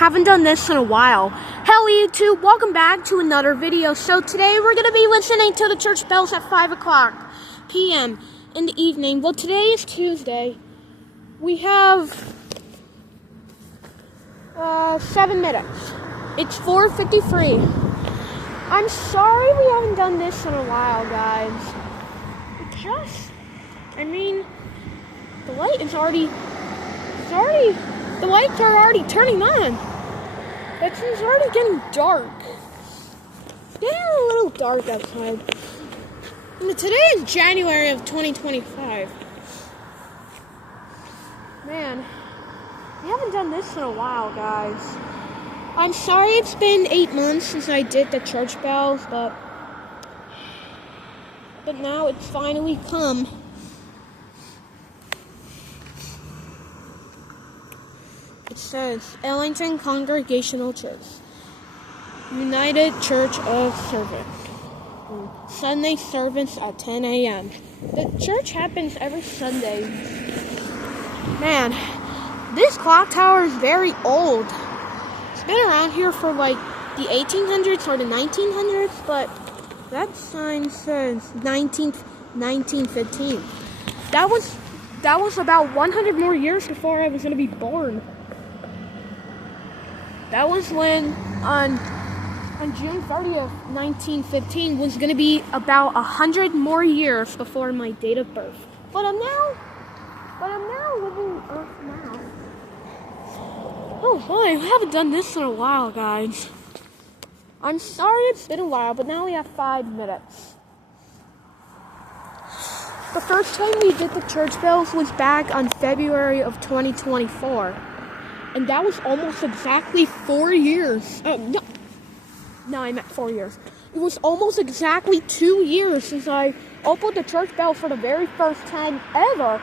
Haven't done this in a while. Hello YouTube, welcome back to another video. So today we're going to be listening to the church bells at 5 o'clock p.m. in the evening. Well, today is Tuesday. We have 7 minutes. It's 4:53. I'm sorry we haven't done this in a while, guys. The lights are already turning on. It's already getting dark. It's getting a little dark outside. And today is January of 2025. Man, we haven't done this in a while, guys. I'm sorry it's been 8 months since I did the church bells, but now it's finally come. It says, Ellington Congregational Church, United Church of Servant. Sunday service at 10 a.m. The church happens every Sunday. Man, this clock tower is very old. It's been around here for like the 1800s or the 1900s, but that sign says 1915. That was about 100 more years before I was going to be born. That was when, on June 30th, 1915, was going to be about 100 more years before my date of birth. But I'm now living Earth now. Oh boy, we haven't done this in a while, guys. I'm sorry it's been a while, but now we have 5 minutes. The first time we did the church bells was back on February of 2024. And that was almost exactly 4 years. No, I meant 4 years. It was almost exactly 2 years since I opened the church bell for the very first time ever.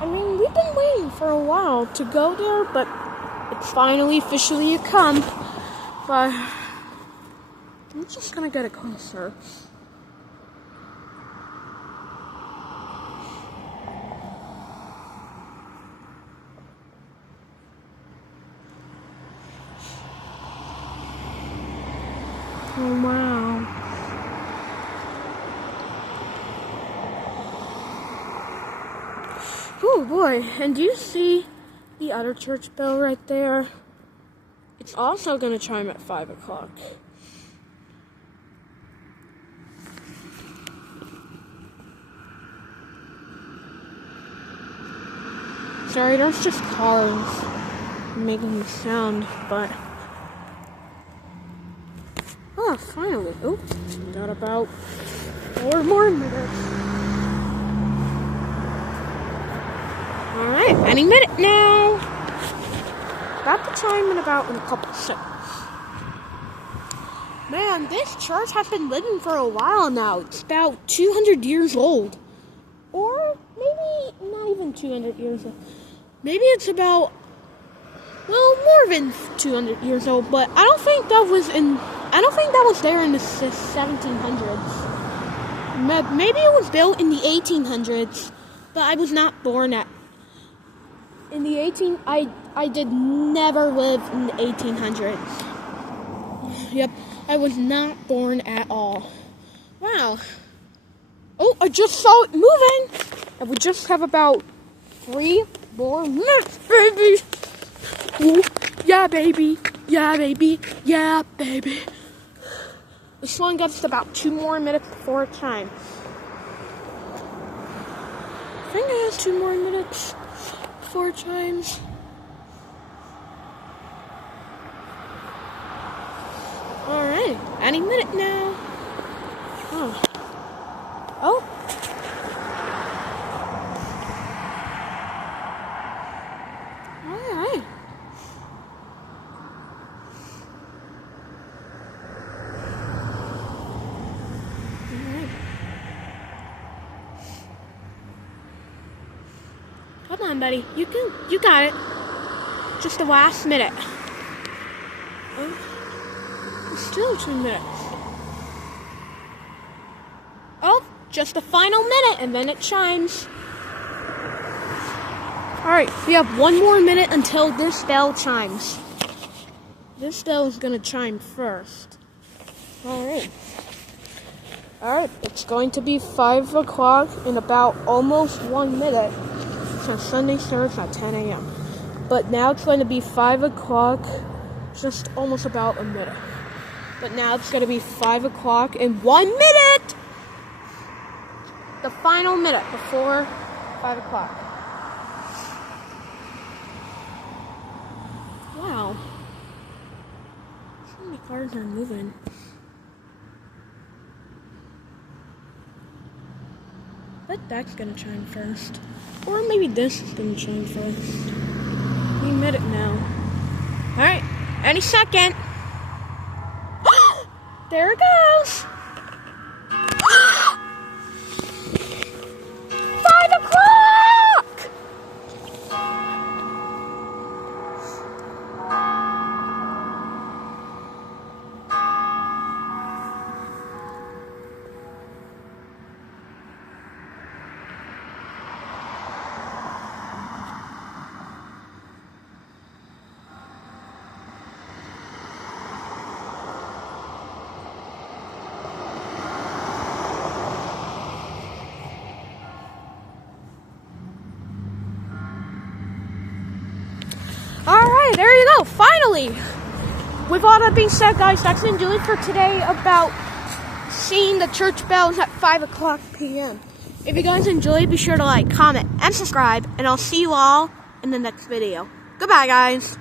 We've been waiting for a while to go there, but it's finally officially come. But I'm just gonna get it closer. Oh, wow. Oh, boy. And do you see the other church bell right there? It's also going to chime at 5 o'clock. Sorry, there's just cars making the sound, but... Oh, finally. Oh, got about 4 more minutes. Alright, any minute now. About to chime in a couple seconds. Man, this church has been living for a while now. It's about 200 years old. Or maybe not even 200 years old. Maybe it's about, more than 200 years old, but I don't think that was there in the 1700s. Maybe it was built in the 1800s, but I was not born in the I did never live in the 1800s. Yep, I was not born at all. Wow. Oh, I just saw it moving. And we just have about 3 more minutes, baby. Ooh, yeah, baby. Yeah, baby. Yeah, baby. This one gets about 2 more minutes before it chimes. I think it has 2 more minutes before it chimes. Alright, any minute now. Oh. Alright. Come on, buddy. You got it. Just the last minute. Still 2 minutes. Oh, just the final minute, and then it chimes. Alright, we have 1 more minute until this bell chimes. This bell is going to chime first. Alright. Alright, it's going to be 5 o'clock in about almost 1 minute. So Sunday starts at 10 a.m. But now it's going to be 5 o'clock, just almost about a minute. But now it's going to be 5 o'clock in 1 minute! The final minute before 5 o'clock. Wow. So many cars are moving. Bet that's gonna chime first. Or maybe this is gonna chime first. We made it now. Alright, any second. There it goes. 5 o'clock! Alright, there you go, finally! With all that being said, guys, that's going to do it for today about seeing the church bells at 5 o'clock p.m. If you guys enjoyed, be sure to like, comment, and subscribe, and I'll see you all in the next video. Goodbye, guys!